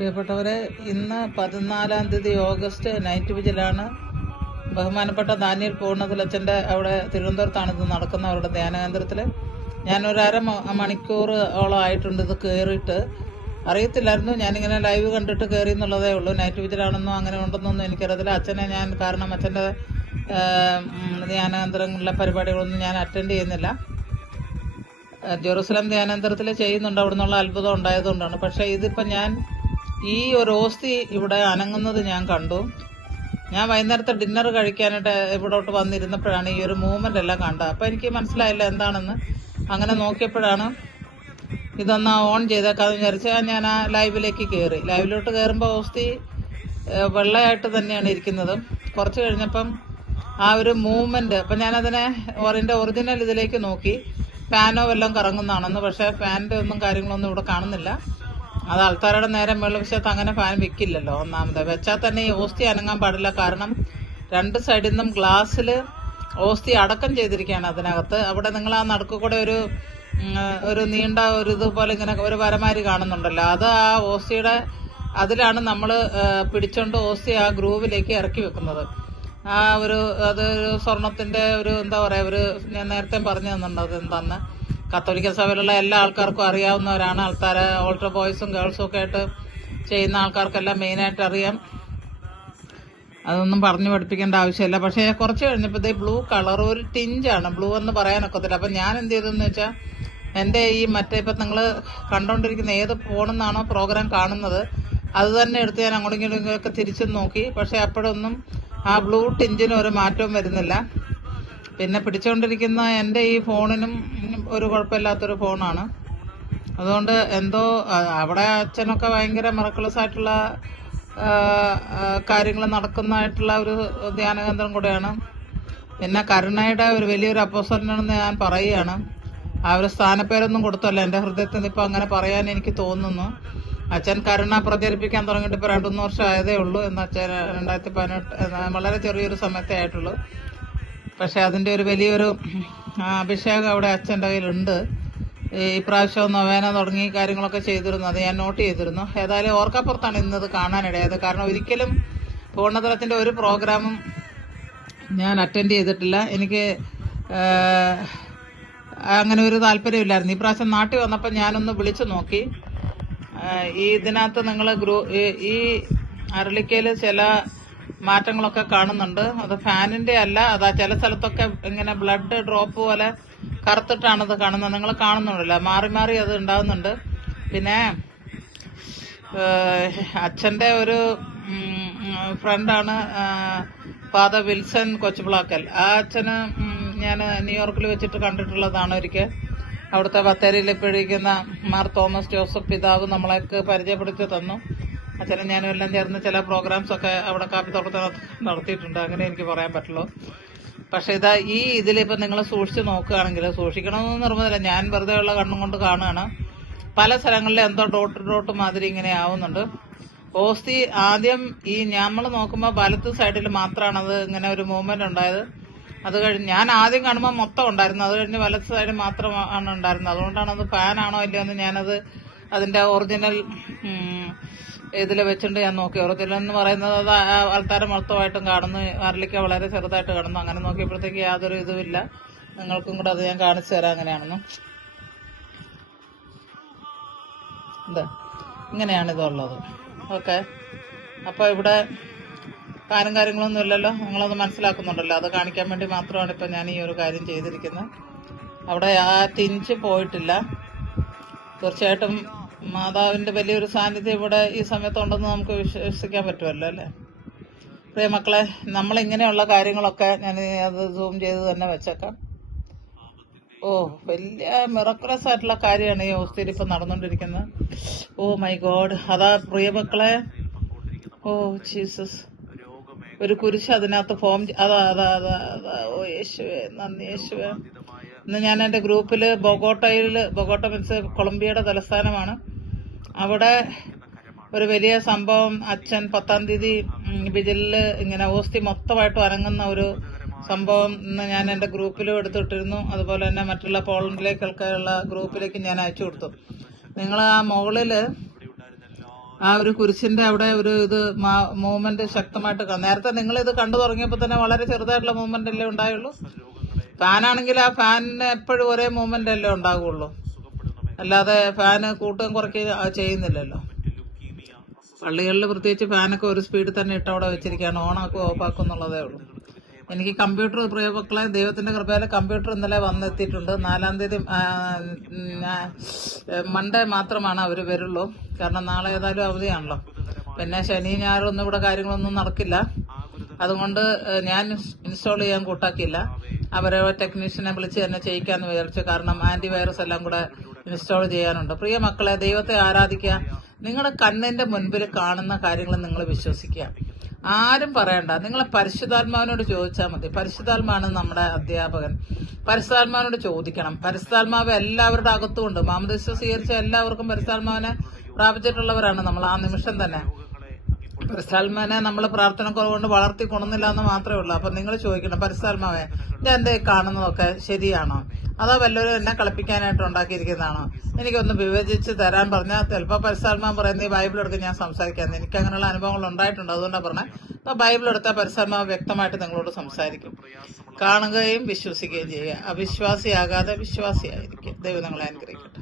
പ്രിയപ്പെട്ടവരെ, ഇന്ന് 14 തീയതി ഓഗസ്റ്റ് നൈറ്റ് വിജിലാണ്. ബഹുമാനപ്പെട്ട ദാനിയേൽ പൂർണ്ണത്തിലച്ഛൻ്റെ അവിടെ തിരുവനന്തപുരത്താണ് ഇത് നടക്കുന്ന അവരുടെ ധ്യാനകേന്ദ്രത്തിൽ. ഞാനൊരു മണിക്കൂർ ഓളം ആയിട്ടുണ്ട് ഇത് കയറിയിട്ട്. അറിയത്തില്ലായിരുന്നു, ഞാനിങ്ങനെ ലൈവ് കണ്ടിട്ട് കയറി എന്നുള്ളതേ ഉള്ളൂ. നൈറ്റ് വിജിലാണെന്നോ അങ്ങനെ ഉണ്ടെന്നൊന്നും എനിക്കറിയത്തില്ല. അച്ഛനെ ഞാൻ കാരണം അച്ഛൻ്റെ ധ്യാനകേന്ദ്രങ്ങളിലെ പരിപാടികളൊന്നും ഞാൻ അറ്റൻഡ് ചെയ്യുന്നില്ല. ജെറുസലം ധ്യാനേന്ദ്രത്തിൽ ചെയ്യുന്നുണ്ട്, അവിടെ നിന്നുള്ള അത്ഭുതം ഉണ്ടായതുകൊണ്ടാണ്. പക്ഷേ ഇതിപ്പോൾ ഞാൻ ഈ ഒരു ഓസ്തി ഇവിടെ അനങ്ങുന്നത് ഞാൻ കണ്ടു. ഞാൻ വൈകുന്നേരത്തെ ഡിന്നർ കഴിക്കാനായിട്ട് ഇവിടോട്ട് വന്നിരുന്നപ്പോഴാണ് ഈ ഒരു മൂവ്മെൻ്റ് എല്ലാം കണ്ടത്. അപ്പോൾ എനിക്ക് മനസ്സിലായില്ല എന്താണെന്ന്. അങ്ങനെ നോക്കിയപ്പോഴാണ് ഇതൊന്ന് ഓൺ ചെയ്തേക്കാന്ന് വിചാരിച്ചാൽ ഞാൻ ആ ലൈവിലേക്ക് കയറി. ലൈവിലോട്ട് കയറുമ്പോൾ ഓസ്തി വെള്ളയായിട്ട് തന്നെയാണ് ഇരിക്കുന്നത്. കുറച്ച് കഴിഞ്ഞപ്പം ആ ഒരു മൂവ്മെൻറ്റ്, അപ്പം ഞാനതിനെ ഒറിജിനൽ ഇതിലേക്ക് നോക്കി, ഫാനോ വല്ലതും കറങ്ങുന്നതാണെന്ന്. പക്ഷേ ഫാനിൻ്റെ ഒന്നും കാര്യങ്ങളൊന്നും ഇവിടെ കാണുന്നില്ല. അത് ആൾക്കാരുടെ നേരെ വെള്ളവശത്ത് അങ്ങനെ ഫാൻ വെക്കില്ലല്ലോ. ഒന്നാമത് വെച്ചാൽ തന്നെ ഈ ഓസ്തി അനങ്ങാൻ പാടില്ല. കാരണം രണ്ട് സൈഡിൽ നിന്നും ഗ്ലാസ്സിൽ ഓസ്തി അടക്കം ചെയ്തിരിക്കുകയാണ് അതിനകത്ത്. അവിടെ നിങ്ങൾ ആ നടുക്ക് കൂടെ ഒരു നീണ്ട ഒരു ഇതുപോലെ ഇങ്ങനെ ഒരു വരമാരി കാണുന്നുണ്ടല്ലോ, അത് ആ ഓസ്തിയുടെ അതിലാണ് നമ്മൾ പിടിച്ചോണ്ട് ഓസ്തി ആ ഗ്രൂവിലേക്ക് ഇറക്കി വെക്കുന്നത്. ആ അതൊരു സ്വർണത്തിന്റെ എന്താ പറയുക, ഞാൻ നേരത്തെ പറഞ്ഞു തന്നിട്ടുണ്ട് അത് എന്താന്ന്. കത്തോലിക്ക സഭയിലുള്ള എല്ലാ ആൾക്കാർക്കും അറിയാവുന്നവരാണ്. ഓൾട്ടർ ബോയ്സും ഗേൾസും ഒക്കെ ആയിട്ട് ചെയ്യുന്ന ആൾക്കാർക്കെല്ലാം മെയിനായിട്ട് അറിയാം. അതൊന്നും പറഞ്ഞു പഠിപ്പിക്കേണ്ട ആവശ്യമില്ല. പക്ഷേ കുറച്ച് കഴിഞ്ഞപ്പോൾ ഇത് ബ്ലൂ കളർ ഒരു ടിഞ്ചാണ്, ബ്ലൂ എന്ന് പറയാനൊക്കത്തില്ല. അപ്പം ഞാൻ എന്ത് ചെയ്തെന്ന് വെച്ചാൽ എൻ്റെ ഈ ഇപ്പം നിങ്ങൾ കണ്ടുകൊണ്ടിരിക്കുന്ന ഏത് ഫോണിൽ നിന്നാണോ പ്രോഗ്രാം കാണുന്നത് അത് തന്നെ എടുത്ത് ഞാൻ അങ്ങോട്ടും ഇങ്ങോട്ടും തിരിച്ചു നോക്കി. പക്ഷേ അപ്പോഴൊന്നും ആ ബ്ലൂ ടിഞ്ചിന് ഒരു മാറ്റവും വരുന്നില്ല. പിന്നെ പിടിച്ചുകൊണ്ടിരിക്കുന്ന എൻ്റെ ഈ ഫോണിനും ഒരു കുഴപ്പമില്ലാത്തൊരു ഫോണാണ്. അതുകൊണ്ട് എന്തോ അവിടെ അച്ഛനൊക്കെ ഭയങ്കര മിറക്കിളസ് ആയിട്ടുള്ള കാര്യങ്ങൾ നടക്കുന്നതായിട്ടുള്ള ഒരു ധ്യാനകേന്ദ്രം കൂടെയാണ്. പിന്നെ കരുണയുടെ ഒരു വലിയൊരു അപ്പോസ്തലനാണെന്ന് ഞാൻ പറയുകയാണ്. ആ ഒരു സ്ഥാനപ്പേരൊന്നും കൊടുത്തല്ല, എൻ്റെ ഹൃദയത്തിൽ നിന്ന് ഇപ്പം അങ്ങനെ പറയാൻ എനിക്ക് തോന്നുന്നു. അച്ഛൻ കരുണ പ്രചരിപ്പിക്കാൻ തുടങ്ങിയിട്ട് ഇപ്പോൾ 2-3 വർഷം ആയതേ ഉള്ളൂ. എന്ന് അച്ഛൻ 2018 വളരെ ചെറിയൊരു സമയത്തേ ആയിട്ടുള്ളൂ. പക്ഷെ അതിൻ്റെ ഒരു വലിയൊരു അഭിഷേകം അവിടെ അച്ഛൻ്റെ കയ്യിലുണ്ട്. ഈ പ്രാവശ്യം നൊവേന തുടങ്ങി കാര്യങ്ങളൊക്കെ ചെയ്തിരുന്നു, അത് ഞാൻ നോട്ട് ചെയ്തിരുന്നു. ഏതായാലും ഓർക്കപ്പുറത്താണ് ഇന്നത് കാണാനിടയായത്. കാരണം ഒരിക്കലും പൂർണ്ണതലത്തിൻ്റെ ഒരു പ്രോഗ്രാമും ഞാൻ അറ്റൻഡ് ചെയ്തിട്ടില്ല. എനിക്ക് അങ്ങനെ ഒരു താല്പര്യമില്ലായിരുന്നു. ഈ പ്രാവശ്യം നാട്ടിൽ വന്നപ്പോൾ ഞാനൊന്ന് വിളിച്ചു നോക്കി. ഇതിനകത്ത് നിങ്ങൾ ഈ അരളിക്കയിൽ ചില മാറ്റങ്ങളൊക്കെ കാണുന്നുണ്ട്. അത് ഫാനിന്റെ അല്ല, അതാ ചില സ്ഥലത്തൊക്കെ ഇങ്ങനെ ബ്ലഡ് ഡ്രോപ്പ് പോലെ കറുത്തിട്ടാണത് കാണുന്നത്. നിങ്ങൾ കാണുന്നുണ്ടല്ലോ, മാറി മാറി അത് ഉണ്ടാകുന്നുണ്ട്. പിന്നെ അച്ഛൻ്റെ ഒരു ഫ്രണ്ടാണ് ഫാദർ വിൽസൺ കൊച്ചുപിളാക്കൽ. ആ അച്ഛന് ഞാൻ ന്യൂയോർക്കിൽ വെച്ചിട്ട് കണ്ടിട്ടുള്ളതാണ് ഒരിക്കൽ. അവിടുത്തെ ബത്തേരിയിൽ ഇപ്പോഴിരിക്കുന്ന മാർ തോമസ് ജോസഫ് പിതാവ് നമ്മളെയൊക്കെ പരിചയപ്പെടുത്തി തന്നു. അച്ഛനും ഞാനും എല്ലാം ചേർന്ന് ചില പ്രോഗ്രാംസ് ഒക്കെ അവിടെ കാപ്പിത്തോട്ടത്തിനകത്ത് നടത്തിയിട്ടുണ്ട്. അങ്ങനെ എനിക്ക് പറയാൻ പറ്റുള്ളൂ. പക്ഷെ ഇതിലിപ്പോൾ നിങ്ങൾ സൂക്ഷിച്ച് നോക്കുകയാണെങ്കിൽ, സൂക്ഷിക്കണമെന്ന് നിർബന്ധമില്ല, ഞാൻ വെറുതെ ഉള്ള കണ്ണും കൊണ്ട് കാണുകയാണ്. പല സ്ഥലങ്ങളിലും എന്തോ ഡോട്ട് മാതിരി ഇങ്ങനെ ആവുന്നുണ്ട്. ഓസ്തി ആദ്യം നമ്മൾ നോക്കുമ്പോൾ വലത്ത് സൈഡിൽ മാത്രമാണ് അത് ഇങ്ങനെ ഒരു മൂവ്മെന്റ് ഉണ്ടായത്. അത് കഴിഞ്ഞ് ഞാൻ ആദ്യം കാണുമ്പോൾ മൊത്തം ഉണ്ടായിരുന്നു, അത് കഴിഞ്ഞ് വലത്ത് സൈഡ് മാത്രമാണ് ഉണ്ടായിരുന്നത്. അതുകൊണ്ടാണ് അത് ഫാനാണോ ഇല്ലയോ എന്ന് ഞാനത് അതിൻ്റെ ഒറിജിനൽ ഇതിൽ വെച്ചിട്ട് ഞാൻ നോക്കി. ഒറിജിനൽ എന്ന് പറയുന്നത് അത് ആൾക്കാരെ മൊത്തമായിട്ടും കാണുന്നു, അരളിക്ക വളരെ ചെറുതായിട്ട് കാണുന്നു. അങ്ങനെ നോക്കിയപ്പോഴത്തേക്ക് യാതൊരു ഇതുമില്ല. നിങ്ങൾക്കും കൂടെ അത് ഞാൻ കാണിച്ചു തരാം എങ്ങനെയാണെന്ന്. ഇങ്ങനെയാണ് ഇതുള്ളത്. ഓക്കെ, അപ്പോൾ ഇവിടെ ഫാനും കാര്യങ്ങളൊന്നും ഇല്ലല്ലോ, നിങ്ങളത് മനസ്സിലാക്കുന്നുണ്ടല്ലോ. അത് കാണിക്കാൻ വേണ്ടി മാത്രമാണ് ഇപ്പം ഞാൻ ഈ ഒരു കാര്യം ചെയ്തിരിക്കുന്നത്. അവിടെ ആ ടിഞ്ച് പോയിട്ടില്ല. തീർച്ചയായിട്ടും മാതാവിൻ്റെ വലിയൊരു സാന്നിധ്യം ഇവിടെ ഈ സമയത്തുണ്ടെന്ന് നമുക്ക് വിശ്വസിക്കാൻ പറ്റുമല്ലോ, അല്ലേ? പ്രിയ മക്കളെ, നമ്മളിങ്ങനെയുള്ള കാര്യങ്ങളൊക്കെ ഞാൻ അത് സൂം ചെയ്ത് തന്നെ വെച്ചേക്കാം. വലിയ മിറക്കുലസ് ആയിട്ടുള്ള കാര്യമാണ് ഈ ഓസ്തിയിൽ ഇപ്പം നടന്നുകൊണ്ടിരിക്കുന്നത്. മൈ ഗോഡ്, അതാ പ്രിയ മക്കളെ, ജീസസ്, ഒരു കുരിശ് അതിനകത്ത് ഫോം. അതാ യേശുവേ, നന്ദി യേശുവേ. ഇന്ന് ഞാൻ എൻ്റെ ഗ്രൂപ്പിൽ ബൊഗോട്ട മീൻസ് കൊളംബിയയുടെ തലസ്ഥാനമാണ്. അവിടെ ഒരു വലിയ സംഭവം, അച്ഛൻ 10-ാം തീയതി വിജിലിൽ ഇങ്ങനെ ഓസ്തി മൊത്തമായിട്ട് അനങ്ങുന്ന ഒരു സംഭവം ഇന്ന് ഞാൻ എൻ്റെ ഗ്രൂപ്പിലും എടുത്തിട്ടിരുന്നു. അതുപോലെ തന്നെ മറ്റുള്ള പോളണ്ടിലേക്കൊക്കെയുള്ള ഗ്രൂപ്പിലേക്ക് ഞാൻ അയച്ചു കൊടുത്തു. നിങ്ങൾ ആ മുകളിൽ ആ ഒരു കുരിശിന്റെ അവിടെ ഒരു ഇത് മൂവ്മെന്റ് ശക്തമായിട്ട് നേരത്തെ നിങ്ങൾ ഇത് കണ്ടു തുടങ്ങിയപ്പോൾ തന്നെ വളരെ ചെറുതായിട്ടുള്ള മൂവ്മെന്റ് അല്ലേ ഉണ്ടായുള്ളൂ. ഫാനാണെങ്കിൽ ആ ഫാനിന് എപ്പോഴും ഒരേ മൂവ്മെന്റ് അല്ലേ ഉണ്ടാകുള്ളൂ, അല്ലാതെ ഫാന് കൂട്ടും കുറയ്ക്കുകയും ചെയ്യുന്നില്ലല്ലോ. പള്ളികളിൽ പ്രത്യേകിച്ച് ഫാനൊക്കെ ഒരു സ്പീഡിൽ തന്നെ ഇട്ട് അവിടെ വെച്ചിരിക്കുകയാണ്, ഓണാക്കും ഓഫാക്കും എന്നുള്ളതേ ഉള്ളൂ. എനിക്ക് കമ്പ്യൂട്ടർ പ്രിയമക്കളെ ദൈവത്തിന്റെ കൃപയാൽ കമ്പ്യൂട്ടർ ഇന്നലെ വന്നെത്തിയിട്ടുണ്ട്. 4-ാം തീയതി മൺഡേ മാത്രമാണ് അവർ വരുള്ളൂ, കാരണം നാളെ ഏതായാലും അവധിയാണല്ലോ. പിന്നെ ശനി ഞായറും ഒന്നും ഇവിടെ കാര്യങ്ങളൊന്നും നടക്കില്ല, അതുകൊണ്ട് ഞാൻ ഇൻസ്റ്റാൾ ചെയ്യാൻ കൂട്ടാക്കിയില്ല. അവരെ ടെക്നീഷ്യനെ വിളിച്ച് തന്നെ ചെയ്യിക്കാന്ന് വിചാരിച്ചു, കാരണം ആന്റിവൈറസ് എല്ലാം കൂടെ ഇൻസ്റ്റാൾ ചെയ്യാനുണ്ട്. പ്രിയ മക്കളെ, ദൈവത്തെ ആരാധിക്കുക. നിങ്ങളുടെ കണ്ണിന്റെ മുൻപിൽ കാണുന്ന കാര്യങ്ങൾ നിങ്ങൾ വിശ്വസിക്കുക. ആരും പറയണ്ട, നിങ്ങളെ പരിശുദ്ധാത്മാവിനോട് ചോദിച്ചാൽ മതി. പരിശുദ്ധാത്മാവാണ് നമ്മുടെ അധ്യാപകൻ. പരിശുദ്ധാത്മാവിനോട് ചോദിക്കണം. പരിശുദ്ധാത്മാവ് എല്ലാവരുടെ അകത്തുമുണ്ട്. മാമോദീസ സ്വീകരിച്ച എല്ലാവർക്കും പരിശുദ്ധാത്മാവിനെ പ്രാപിച്ചിട്ടുള്ളവരാണ് നമ്മൾ. ആ നിമിഷം തന്നെ പരിശുദ്ധാത്മാവിനെ നമ്മൾ പ്രാർത്ഥന കുറവുകൊണ്ട് വളർത്തി കൊണ്ടുന്നില്ല എന്ന് മാത്രമേ ഉള്ളൂ. അപ്പൊ നിങ്ങൾ ചോദിക്കണം, പരിശുദ്ധാത്മാവെ ഞാൻ എന്തേ കാണുന്നതൊക്കെ ശരിയാണോ, അതോ വല്ലവരും എന്നെ കളിപ്പിക്കാനായിട്ട് ഉണ്ടാക്കിയിരിക്കുന്നതാണോ, എനിക്കൊന്ന് വിഭജിച്ച് തരാൻ പറഞ്ഞാൽ ചിലപ്പോൾ പരിശുദ്ധാത്മാവ് പറയുന്നത് ഈ ബൈബിൾ എടുത്ത് ഞാൻ സംസാരിക്കാൻ, എനിക്ക് അങ്ങനെയുള്ള അനുഭവങ്ങൾ ഉണ്ടായിട്ടുണ്ട്, അതുകൊണ്ടാണ് പറഞ്ഞത്. അപ്പോൾ ബൈബിൾ എടുത്താൽ പരിശുദ്ധാത്മാവ് വ്യക്തമായിട്ട് നിങ്ങളോട് സംസാരിക്കും. കാണുകയും വിശ്വസിക്കുകയും ചെയ്യുക. അവിശ്വാസിയാകാതെ വിശ്വാസിയായിരിക്കും. ദൈവം നിങ്ങളെ അനുഗ്രഹിക്കട്ടെ.